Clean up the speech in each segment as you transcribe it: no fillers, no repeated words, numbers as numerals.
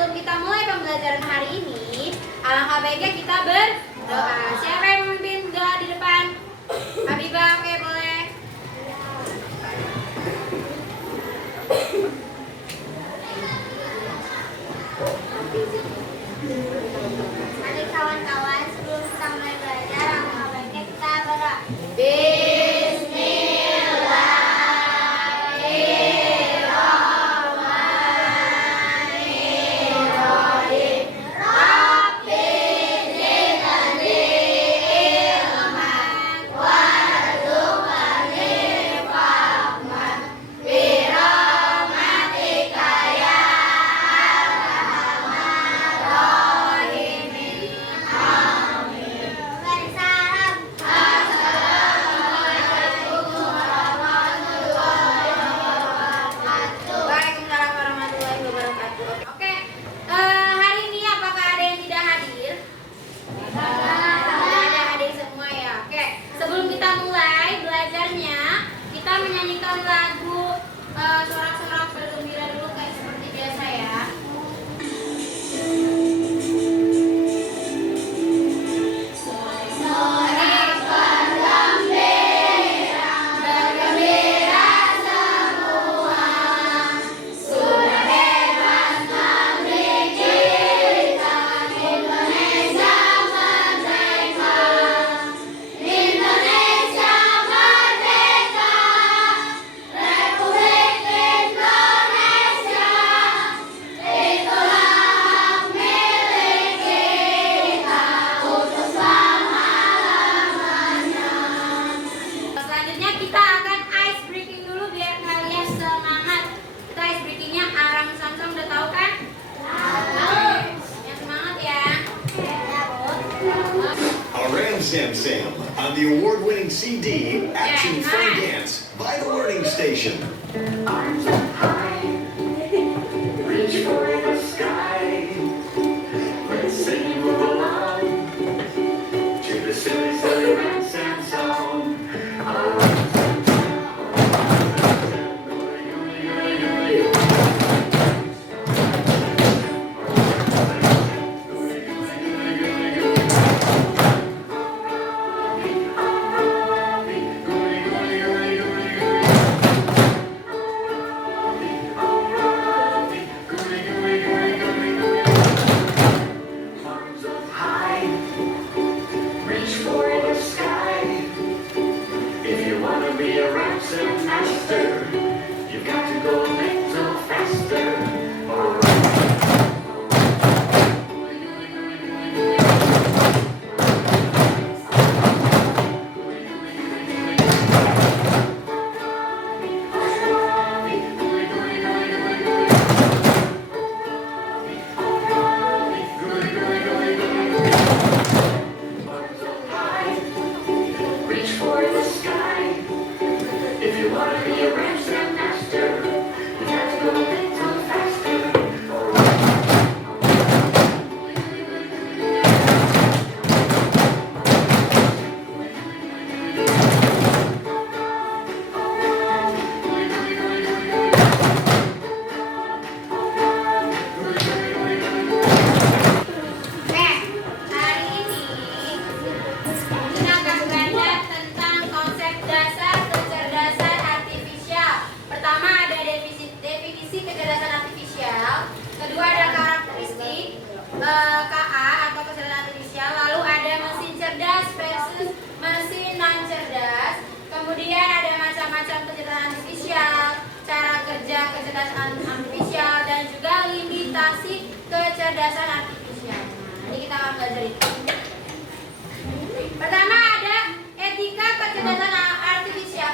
sebelum kita mulai pembelajaran hari ini, alangkah baiknya kita berdoa. Siapa yang memimpin doa di depan? Habibah, oke boleh. Adik kawan-kawan, sebelum kita mulai belajar, alangkah baiknya kita berdoa. Waalaikumsalam warahmatullahi wabarakatuh. Oke, hari ini apakah ada yang tidak hadir? Ada hadir semua ya. Oke, sebelum kita mulai belajarnya, kita menyanyikan lagu sorak-sorak bergembira dulu kayak seperti biasa ya. Selanjutnya kita akan ice breaking dulu biar kalian semangat. Kita ice breakingnya Arang Samsung udah tahu kan? Tahu. Yang semangat ya. Aram Sam Sam on the award-winning CD Action Fun Dance by the Learning Station. Arms up high, reach for the sky. Let's sing and move along to the silly, silly Ram Sam song. Arms up high, reach for the sky. If you wanna be a Ramson master, you've got to go a little faster. Arms up high, reach for the sky. If you wanna be a Ramson master, you got to go a little faster. Hari ini kita akan belajar tentang konsep dasar kecerdasan artifisial. Pertama ada definisi kecerdasan artifisial. Kedua ada karakteristik KA atau kecerdasan artifisial. Lalu ada mesin cerdas versus mesin non cerdas. Kemudian ada macam-macam kecerdasan artifisial, cara kerja kecerdasan artifisial, dan juga limitasi kecerdasan artifisial. Nah, ini kita akan belajar itu. Pertama ada etika kecerdasan artifisial.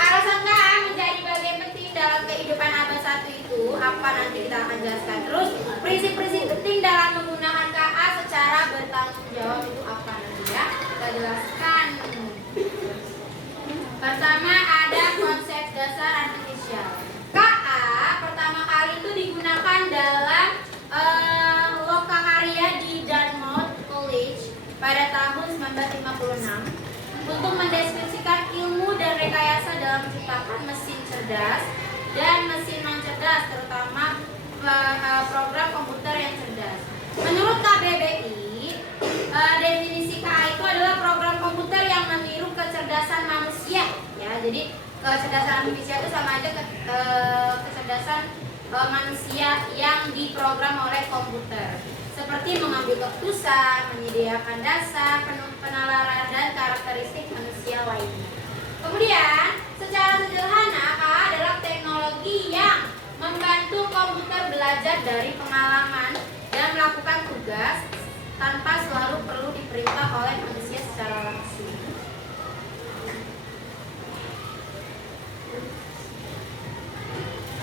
Alasan KA menjadi bagian penting dalam kehidupan abad 1 itu apa nanti kita akan jelaskan. Terus prinsip-prinsip penting dalam menggunakan KA secara bertanggung jawab itu apa nanti ya kita jelaskan. Pertama ada konsep dasar artifisial. KA pertama kali itu digunakan dalam lokakarya di Dartmouth College pada tahun 1956 untuk mendeskripsikan ilmu dan rekayasa dalam menciptakan mesin cerdas dan mesin non cerdas, terutama program komputer yang kecerdasan artifisial itu sama aja kecerdasan manusia yang diprogram oleh komputer, seperti mengambil keputusan, menyediakan dasar, penalaran, dan karakteristik manusia lainnya. Kemudian, secara sederhana, KA adalah teknologi yang membantu komputer belajar dari pengalaman dan melakukan tugas tanpa selalu perlu diperintah oleh manusia secara langsung.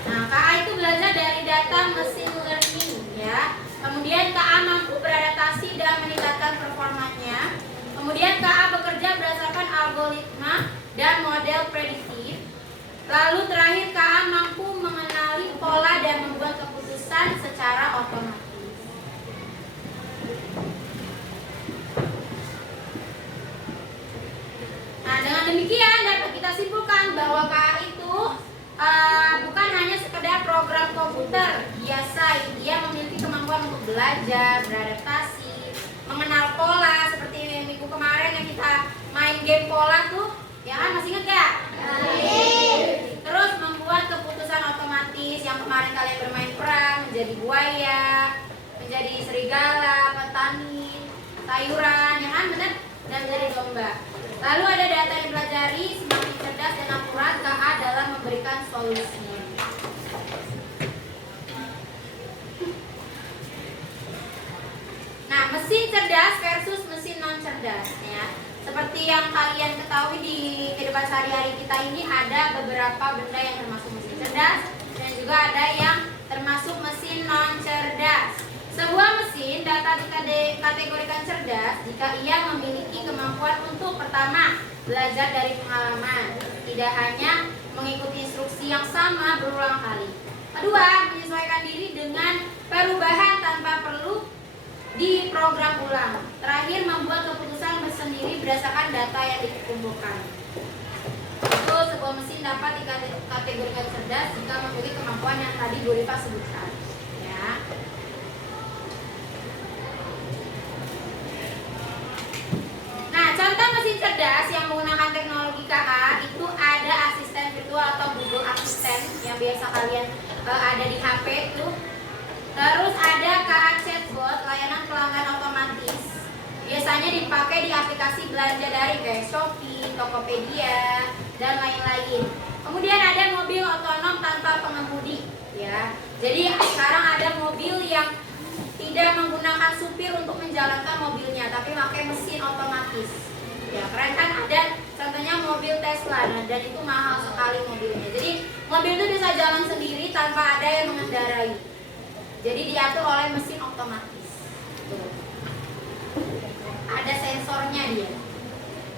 Nah, KA itu belajar dari data machine learning ya. Kemudian KA mampu beradaptasi dan meningkatkan performanya. Kemudian KA bekerja berdasarkan algoritma dan model prediktif. Lalu terakhir KA mampu mengenali pola dan membuat keputusan secara otomatis. Nah, dengan demikian dapat kita simpulkan bahwa KA itu bukan hanya sekedar program komputer biasa, dia memiliki kemampuan untuk belajar, beradaptasi, mengenal pola seperti minggu kemarin yang kita main game pola tuh, ya kan, masih ingat gak? Terus membuat keputusan otomatis yang kemarin kalian bermain perang, menjadi buaya, menjadi serigala, petani, sayuran, ya kan, benar? Dan menjadi domba. Lalu ada data yang dipelajari, semakin cerdas dan akurat KA dalam memberikan solusi. Nah, mesin cerdas versus mesin non cerdas ya. Seperti yang kalian ketahui di kehidupan sehari-hari kita ini ada beberapa benda yang termasuk mesin cerdas dan juga ada yang termasuk mesin non cerdas. Sebuah mesin dapat dikategorikan cerdas jika ia memiliki kemampuan untuk pertama, belajar dari pengalaman, tidak hanya mengikuti instruksi yang sama berulang kali. Kedua, menyesuaikan diri dengan perubahan tanpa perlu diprogram ulang. Terakhir, membuat keputusan sendiri berdasarkan data yang dikumpulkan. Itu sebuah mesin dapat dikategorikan cerdas jika memiliki kemampuan yang tadi Bu Rifa sebutkan. Ya. Nah, contoh mesin cerdas yang menggunakan teknologi KA itu ada asisten virtual atau Google Assistant yang biasa kalian ada di HP itu. Terus ada KA Chatbot, layanan pelanggan otomatis. Biasanya dipakai di aplikasi belanja daring kayak Shopee, Tokopedia, dan lain-lain. Kemudian ada mobil otonom tanpa pengemudi, ya. Jadi sekarang ada mobil yang tidak menggunakan supir untuk menjalankan mobilnya, tapi pakai mesin otomatis. Ya, keren kan? Ada contohnya mobil Tesla, dan itu mahal sekali mobilnya. Jadi mobil itu bisa jalan sendiri tanpa ada yang mengendarai. Jadi diatur oleh mesin otomatis. Tuh. Ada sensornya dia.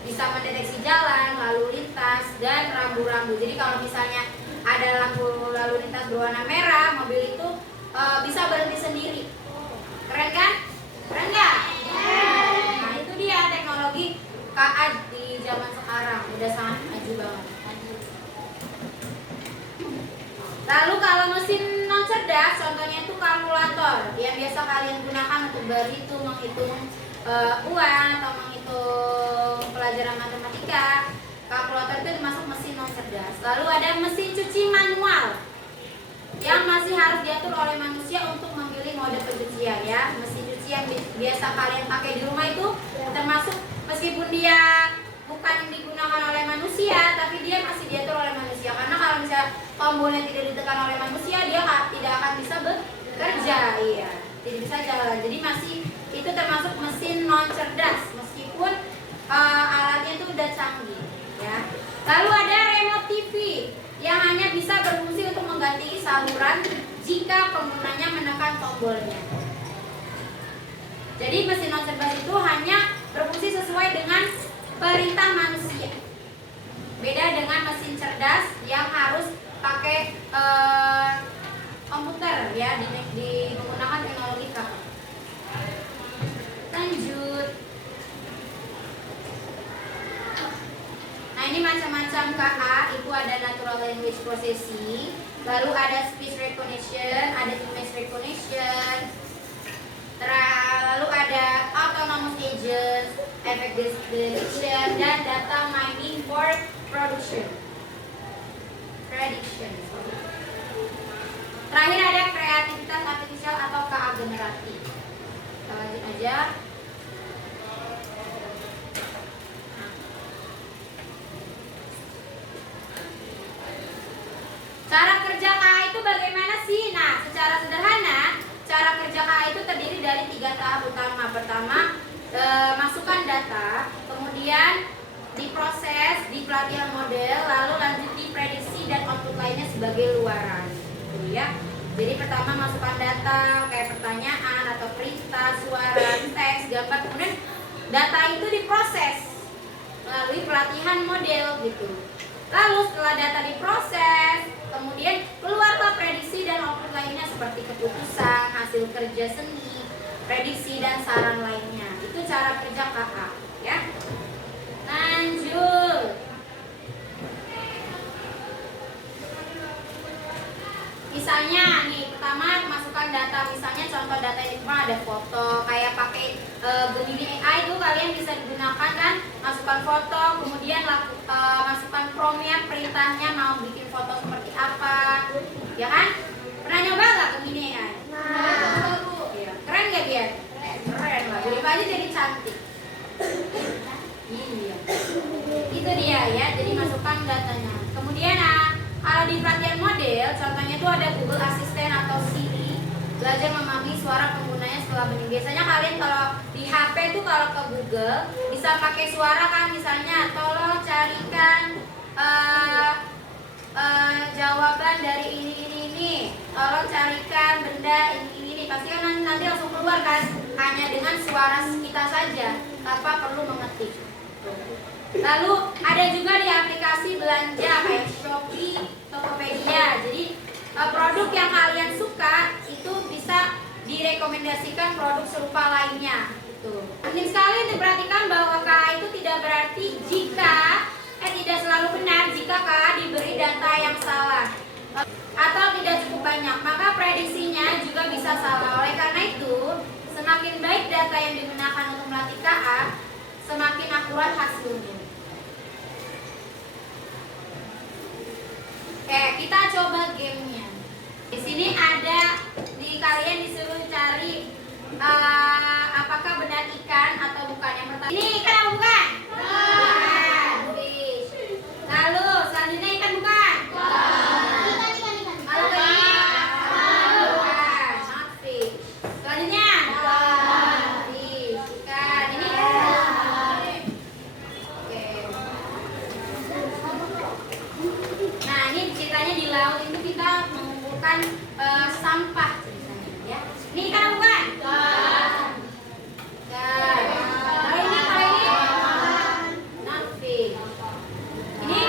Bisa mendeteksi jalan, lalu lintas, dan rambu-rambu. Jadi kalau misalnya ada lampu lalu lintas berwarna merah, mobil itu bisa berhenti sendiri. Keren kan? Keren nggak? Nah, itu dia teknologi KA di zaman sekarang. Udah sangat maju banget. Lalu kalau mesin non cerdas, contohnya itu kalkulator yang biasa kalian gunakan untuk berhitung, menghitung uang atau menghitung pelajaran matematika. Kalkulator itu termasuk mesin non cerdas. Lalu ada mesin cuci manual yang masih harus diatur oleh manusia untuk memilih mode pencucian ya. Mesin cuci yang biasa kalian pakai di rumah itu termasuk, meskipun dia bukan digunakan oleh manusia, tapi dia masih diatur oleh manusia. Karena kalau misalnya tombolnya tidak ditekan oleh manusia, dia tidak akan bisa bekerja, iya, tidak bisa jalan. Jadi masih itu termasuk mesin non cerdas, meskipun alatnya itu udah canggih, ya. Lalu ada remote TV yang hanya bisa berfungsi untuk mengganti saluran jika penggunanya menekan tombolnya. Jadi mesin non cerdas itu hanya berfungsi sesuai dengan perintah manusia. Beda dengan mesin cerdas yang harus pakai komputer ya, di menggunakan teknologi KA. Lanjut. Nah, ini macam-macam KA, itu ada natural language processing, lalu ada speech recognition, ada image recognition, lalu ada autonomous agents, effect detection, dan data mining for production. prediction. Terakhir ada kreativitas artifisial atau KA generatif. Kita lanjut aja. Cara kerja KA itu bagaimana sih? Nah, secara sederhana, cara kerja KA itu terdiri dari 3 tahap utama. Pertama, masukkan data, kemudian diproses, di pelatihan model, lalu lanjut di prediksi dan output lainnya sebagai luaran. Gitu ya. Jadi pertama masukkan data kayak pertanyaan atau perintah, suara, teks, gambar, kemudian data itu diproses melalui pelatihan model gitu. Lalu setelah data diproses, kemudian keluarlah prediksi dan output lainnya seperti keputusan, hasil kerja seni, prediksi dan saran lainnya. Itu cara kerja KA, ya. Lanjut. Misalnya nih, pertama masukkan data, misalnya contoh data ini ada foto, kayak pakai Gemini AI itu kalian bisa digunakan kan, masukkan foto, kemudian masukkan promnya, perintahnya mau bikin foto seperti apa, ya kan? Pernah nyoba nggak Gemini AI? Ya. Keren nggak dia? Keren lah, jadi aja jadi cantik. Iya, itu dia ya, jadi masukkan datanya. Kemudian kalau di pelatihan model, contohnya itu ada Google Assistant atau Siri, belajar memahami suara penggunanya setelah benih. Biasanya kalian kalau di HP itu kalau ke Google bisa pakai suara kan, misalnya tolong carikan jawaban dari ini, tolong carikan benda ini, pasti kan nanti langsung keluar kan, hanya dengan suara kita saja tanpa perlu mengetik. Lalu ada juga di aplikasi belanja kayak Shopee, Tokopedia. Jadi produk yang kalian suka itu bisa direkomendasikan produk serupa lainnya. Gitu. Penting sekali diperhatikan bahwa KA itu tidak berarti tidak selalu benar jika KA diberi data yang salah atau tidak cukup banyak, maka prediksinya juga bisa salah. Oleh karena itu, semakin baik data yang digunakan untuk melatih KA, semakin akurat hasilnya. Oke, kita coba gamenya. Di sini ada, kalian disuruh cari apakah benar ikan atau bukan. Yang pertama, ini ikan atau bukan? Bukan. Fish. Lalu selanjutnya ikan bukan? Bukan. Kalau ini bukan. Not fish. Selanjutnya? Bukan. Fish. Ikan. Ini? Oke. Nah, ini ceritanya di laut itu kita mengumpulkan sampah ceritanya ya. Ini ikan bukan? Bukan. Kalau ini not fish. Ini?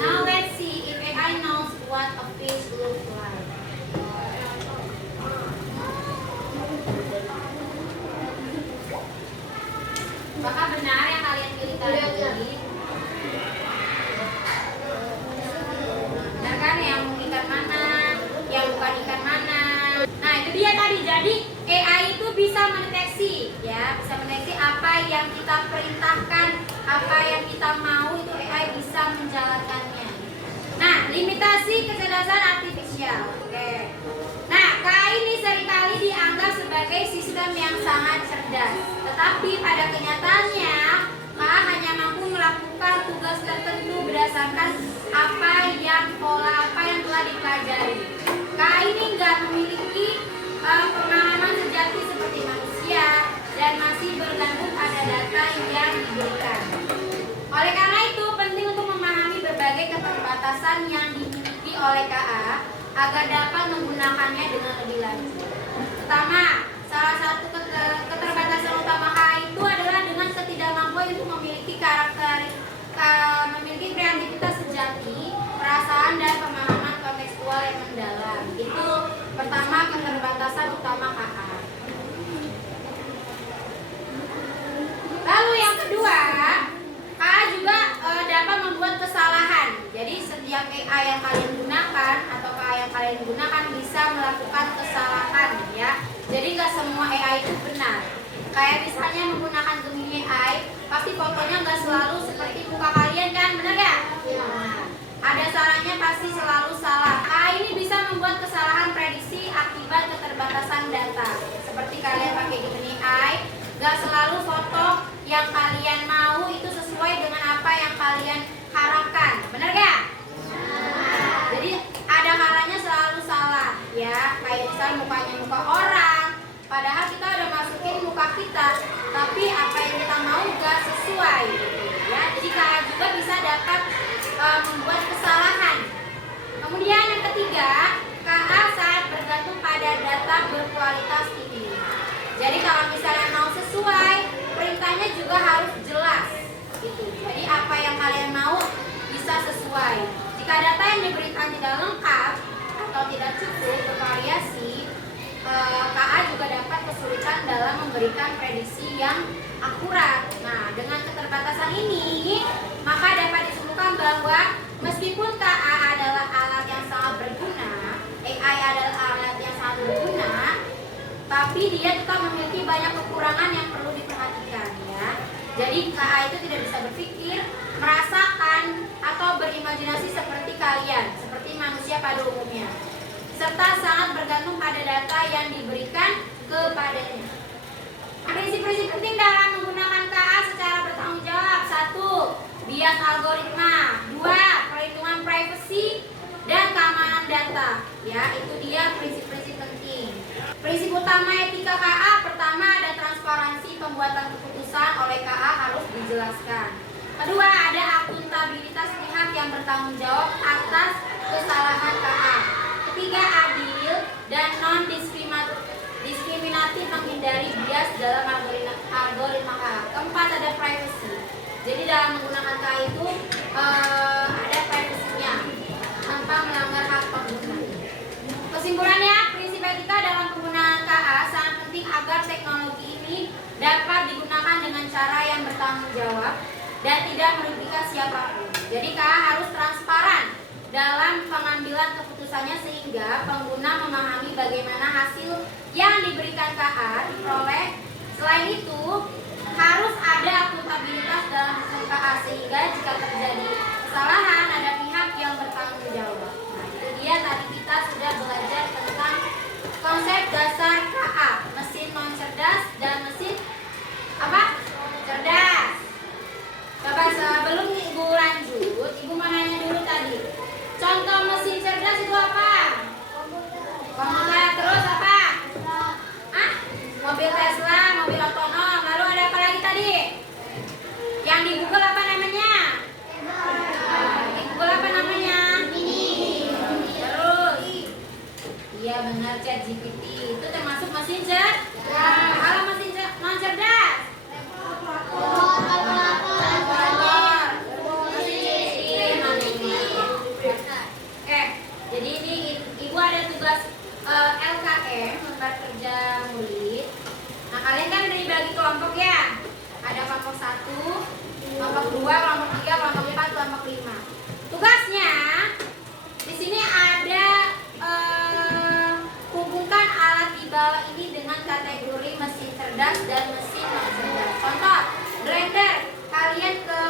Now let's see if AI knows what a fish looks like. Apakah benar yang kalian pilih tadi? Benar kan yang ikan mana, yang bukan ikan mana? Nah itu dia tadi. Jadi AI itu bisa mendeteksi, ya, bisa mendeteksi apa yang kita perintahkan, apa yang kita mau itu AI bisa menjalankannya. Nah, limitasi kecerdasan artifisial. Oke. Nah, KA ini seringkali dianggap sebagai sistem yang sangat cerdas. Tetapi pada kenyataannya, KA hanya mampu melakukan tugas tertentu berdasarkan pola apa yang telah dipelajari. KA ini nggak memiliki pengalaman sejati seperti manusia dan masih bergantung pada data yang diberikan. Oleh karena itu, penting untuk memahami berbagai keterbatasan yang dimiliki oleh KA agar dapat menggunakannya dengan lebih lanjut. Pertama, salah satu keterbatasan utama KA itu adalah dengan ketidakmampuan untuk memiliki memiliki kreativitas sejati, perasaan dan pemahaman kontekstual yang mendalam. Itu pertama keterbatasan utama KA. Lalu yang kedua, KA juga dapat membuat kesalahan. Jadi setiap AI yang kalian gunakan atau KA yang kalian gunakan bisa melakukan kesalahan ya. Jadi nggak semua AI itu benar. Kayak misalnya menggunakan Gemini AI, pasti fotonya nggak selalu seperti muka kalian kan, benar nggak? Nah, ada salahnya pasti selalu salah. KA ini bisa membuat kesalahan prediksi akibat keterbatasan data. Seperti kalian pakai Gemini AI, nggak selalu foto yang kalian mau itu sesuai dengan apa yang kalian harapkan, benar nggak? Jadi ada kalanya selalu salah ya, kayak misal mukanya muka orang, padahal kita udah masukin muka kita, tapi apa yang kita mau nggak sesuai ya. Jadi kalian juga bisa dapat membuat kesalahan. Kemudian yang ketiga, KA saat bergantung pada data berkualitas tinggi. Jadi kalau misalnya mau sesuai, perintahnya juga harus jelas gitu. Jadi apa yang kalian mau bisa sesuai. Jika data yang diberikan tidak lengkap atau tidak cukup bervariasi, KA juga dapat kesulitan dalam memberikan prediksi yang akurat. Nah, dengan keterbatasan ini, maka dapat disimpulkan bahwa meskipun KA adalah alat yang sangat berguna, AI adalah alat yang sangat berguna, tapi dia tetap memiliki banyak kekurangan yang perlu diperhatikan ya. Jadi KA itu tidak bisa berpikir, merasakan, atau berimajinasi seperti kalian, seperti manusia pada umumnya, serta sangat bergantung pada data yang diberikan kepadanya. Prinsip-prinsip penting dalam menggunakan KA secara bertanggung jawab. 1. Bias algoritma. 2. Perhitungan privasi dan keamanan data. Ya, itu dia prinsip-prinsip penting. Prinsip utama etika KA, pertama ada transparansi pembuatan keputusan oleh KA harus dijelaskan. Kedua, ada akuntabilitas pihak yang bertanggung jawab atas kesalahan KA. Ketiga, adil dan non-diskriminatif menghindari bias dalam algoritma KA. Keempat, ada privacy. Jadi dalam menggunakan KA itu ada privasinya tanpa melanggar hak pengguna. Kesimpulannya, prinsip etika dalam penggunaan KA sangat penting agar teknologi ini dapat digunakan dengan cara yang bertanggung jawab dan tidak merugikan siapapun. Jadi KA harus transparan dalam pengambilan keputusannya sehingga pengguna memahami bagaimana hasil yang diberikan KA diperoleh. Selain itu, harus ada akuntabilitas dalam sistem KA sehingga jika terjadi kesalahan ada pihak yang bertanggung jawab. Nah, itu dia tadi kita sudah belajar tentang konsep dasar KA, mesin non cerdas dan mesin apa? Cerdas. Coba sebelum Ibu lanjut, Ibu mau nanya dulu tadi. Contoh mesin cerdas itu apa? Komputer. Terus apa? Hah? Mobil Tesla, mobil otonom. Lalu ada apa lagi tadi? Yang di Google apa namanya? Di Google apa namanya? Terus? Iya benar, ChatGPT. Itu termasuk mesin cerdas. Kalau mesin non cerdas? Jadi ini Ibu ada tugas LKM, lembar kerja murid. Nah, kalian kan udah dibagi kelompok ya. Ada kelompok 1, kelompok 2, kelompok 3, kelompok 4, kelompok 5. Tugasnya di sini ada hubungkan alat di bawah ini dengan kategori mesin cerdas dan mesin non cerdas. Contoh, blender. Kalian ke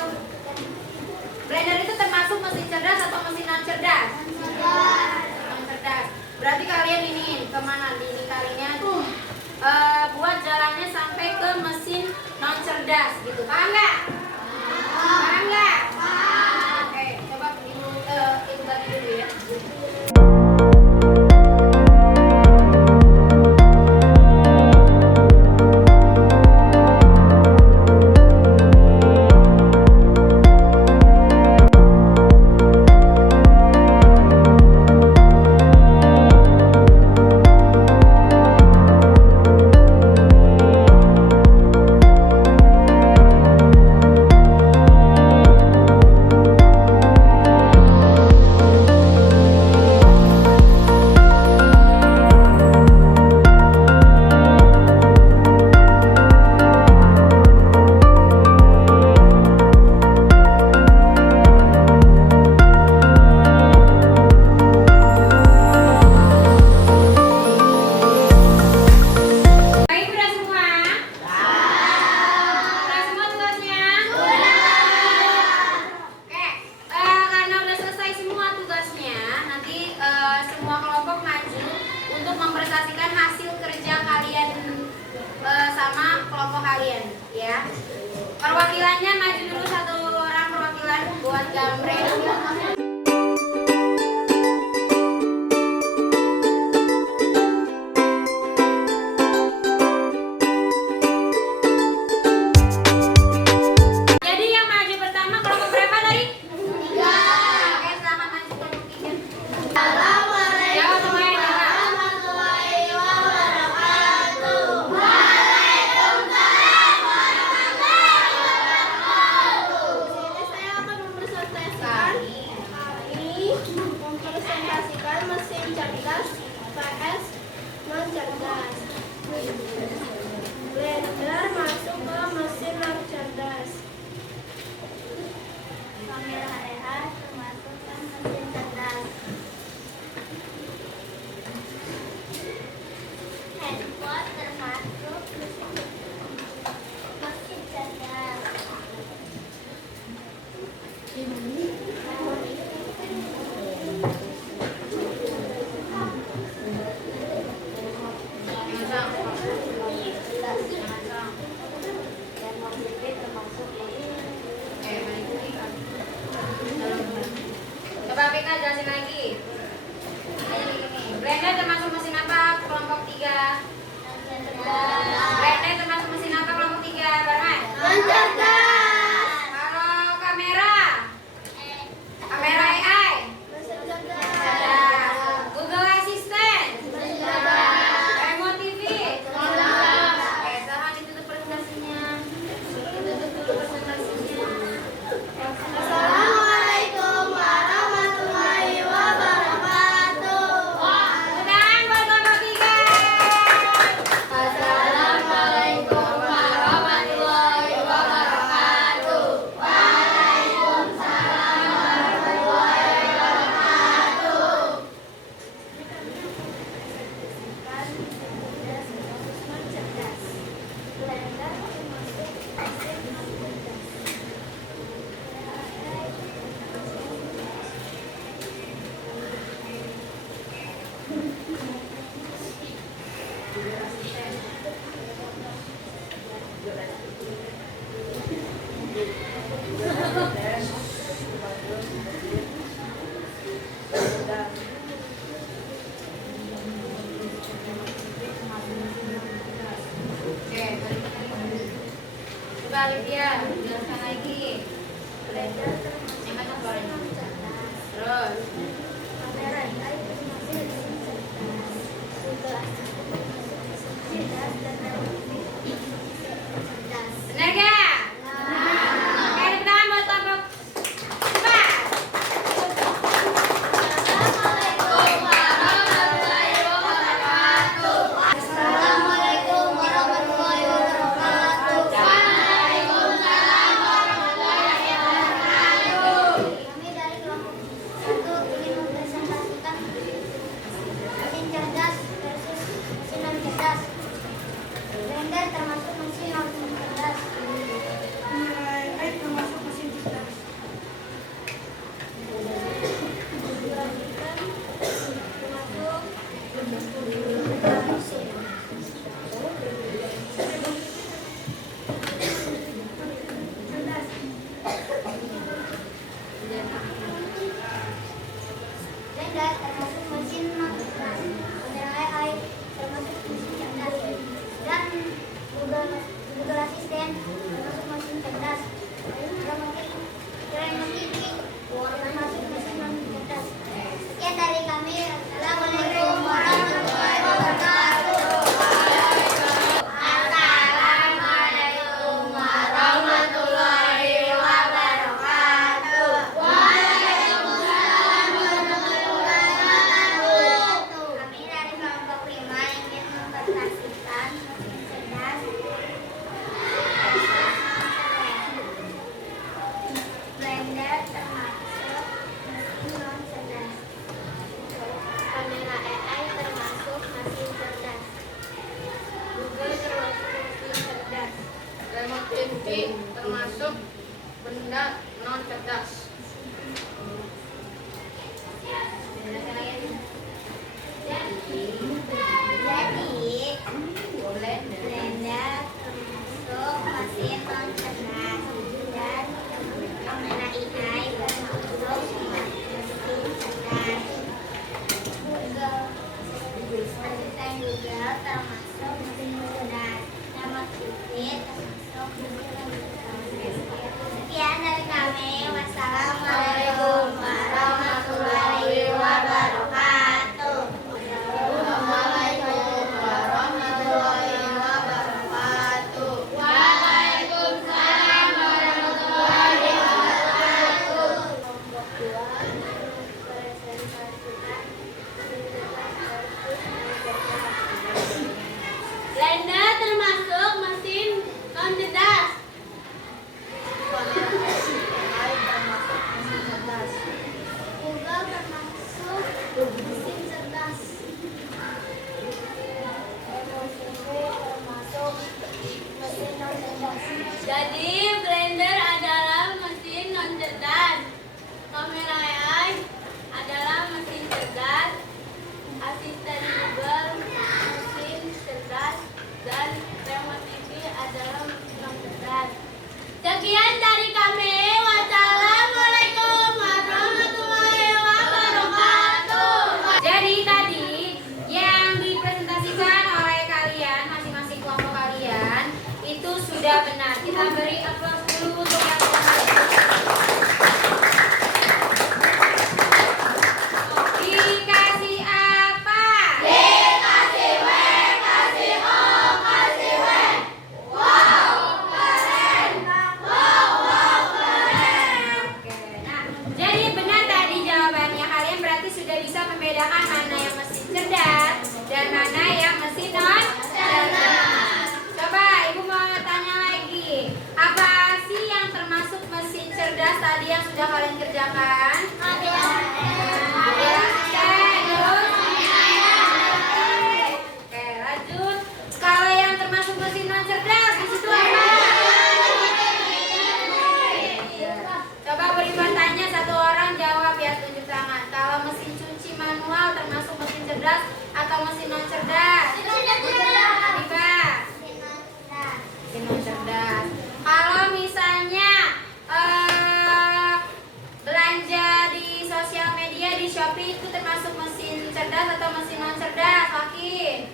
blender itu termasuk mesin cerdas atau mesin non cerdas? Non cerdas. Berarti kalian ini kemana? Ini kalian buat jalannya sampai ke mesin non cerdas gitu. Paham nggak? Paham nggak? Oke, coba Ibu bagi dulu ya. dalam radio. Jadi yang maju pertama kelompok berapa tadi? 3. Oke, selamat maju kelompok 3. Jawab semuanya, jawab. Saya akan mempresentasikan mesin cerdas vs non cerdas. Blender masuk ke mesin non cerdas. Kamera EA termasuk ke mesin cerdas. Handphone termasuk mesin cerdas. Coba Vika jelasin lagi. Blender termasuk mesin apa? Kelompok 3. Blender termasuk mesin apa? Kelompok 3. Barman. Kalau kamera? Kamera AI. Google Assistant. Remote TV. Oke, sekarang ditutup presentasinya. Ditutup dulu presentasinya. Assalamualaikum warahmatullahi wabarakatuh. Tepuk tangan buat kelompok 3. Assalamualaikum warahmatullahi wabarakatuh. Waalaikumsalam warahmatullahi wabarakatuh. Oke, coba Olivia, jelaskan lagi. Yang mana suaranya? Terus. Kamera AI termasuk mesin cerdas. Google cerdas dan cerdas. Benar gak? Oke, tepuk tangan buat kelompok 4. Assalamualaikum warahmatullahi wabarakatuh. Assalamualaikum warahmatullahi wabarakatuh. Waalaikumsalam warahmatullahi wabarakatuh. Kami dari kelompok 1 ingin mempresentasikan mesin cerdas versus mesin non cerdas. Blender termasuk mesin non cerdas. Kamera AI termasuk mesin cerdas. Blender termasuk mesin non cerdas. Kamera AI termasuk mesin cerdas. Dan Google Assistant termasuk mesin cerdas. Remote TV termasuk mesin non cerdas. Sekian dari kami. Assalamualaikum warahmatullahi wabarakatuh. Assalamualaikum warahmatullahi wabarakatuh. Waalaikumsalam warahmatullahi wabarakatuh. Kami dari kelompok 5 ingin mempresentasikan mesin cerdas. Blender termasuk mesin non cerdas. Kamera AI termasuk mesin cerdas. Google termasuk mesin cerdas. Remote TV termasuk benda non cerdas. Jelaskan lagi. Jadi Blender termasuk mesin non cerdas dan kamera AI termasuk cerdas tadi yang sudah kalian kerjakan? Ada. Oke, lanjut. Kalau yang termasuk mesin non cerdas di situ apa? Coba beri tanya satu orang jawab ya, tunjuk tangan. Kalau mesin cuci manual termasuk mesin cerdas atau mesin non cerdas? Rifa. Mesin non cerdas. Kalau misalnya belanja di sosial media di Shopee itu termasuk mesin cerdas atau mesin non cerdas? Wakil.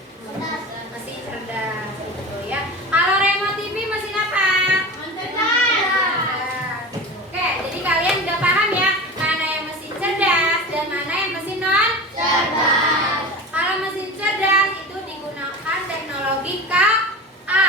Mesin cerdas gitu ya. Kalau remote TV mesin apa? Cerdas. Oke, jadi kalian udah paham ya mana yang mesin cerdas dan mana yang mesin non cerdas. Kalau mesin cerdas itu digunakan teknologi KA.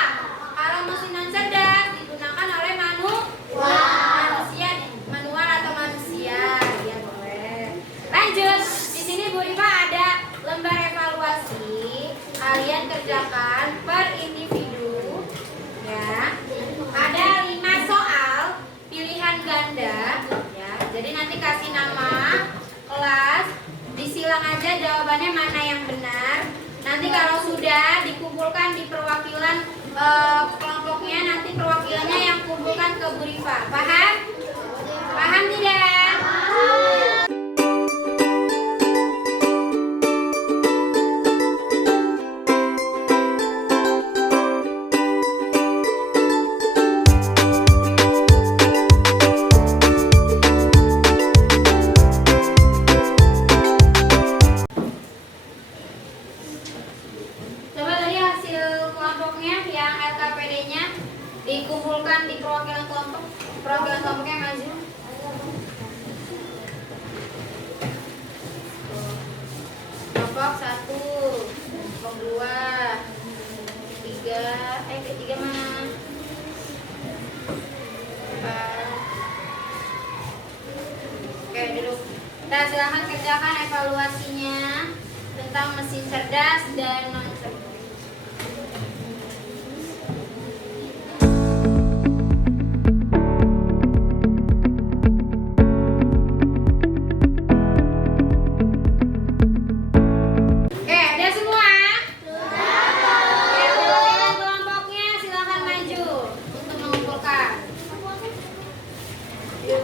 Kalau mesin non cerdas digunakan oleh manusia, manual atau manusia. Ya boleh. Lanjut. Di sini Bu Rifa ada lembar evaluasi. Kalian kerjakan per individu ya. Ada 5 soal pilihan ganda ya. Jadi nanti kasih nama kelas, disilang aja jawabannya mana yang benar. Nanti kalau sudah dikumpulkan di perwakilan kelompoknya, nanti perwakilannya yang kumpulkan ke Bu Rifa. Paham? Paham tidak? Coba tadi hasil kelompoknya yang LKPD-nya dikumpulkan di perwakilan kelompok. Perwakilan kelompoknya maju. Kelompok 1, kelompok 2, 3, ketiga mana? 4. Oke, duduk. Nah, silahkan kerjakan evaluasinya tentang mesin cerdas dan non cerdas. Oke, ada semua? Oke, perwakilan kelompoknya silahkan maju untuk mengumpulkan. Yuk.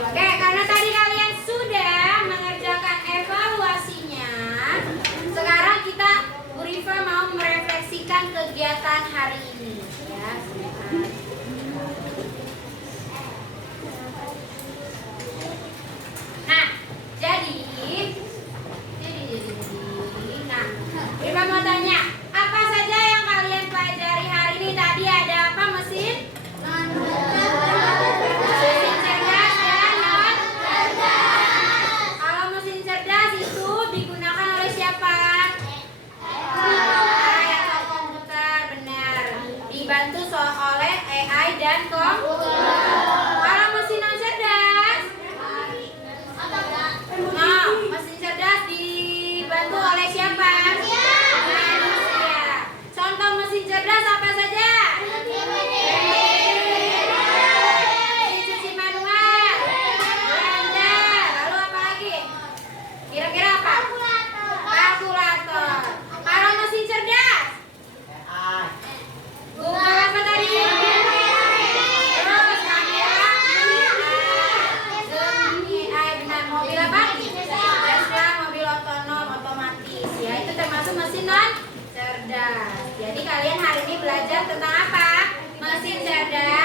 Oke, karena tadi kalian sudah mengerjakan evaluasinya, sekarang kita Bu Rifa mau merefleksikan kegiatan hari ini ya. Nah, jadi nah, Rifa mau tanya, apa saja yang kalian pelajari hari ini? Tadi ada apa? Mesin cerdas dan non cerdas. Kalau mesin cerdas itu digunakan oleh siapa? AI atau komputer, benar. Dibantu oleh AI dan komputer. Kalau mesin non cerdas, nah, mesin cerdas dibantu oleh siapa? Manusia. Contoh mesin cerdas apa saja? Cuci manual, blender, lalu apa lagi? Kira-kira apa? Kalkulator. Kalau mesin cerdas? Google apa tadi? Terus kamera? AI, benar. Mobil apa? Tesla, mobil otonom, otomatis. Ya, itu termasuk mesin non cerdas. Jadi kalian hari ini belajar tentang apa? Mesin cerdas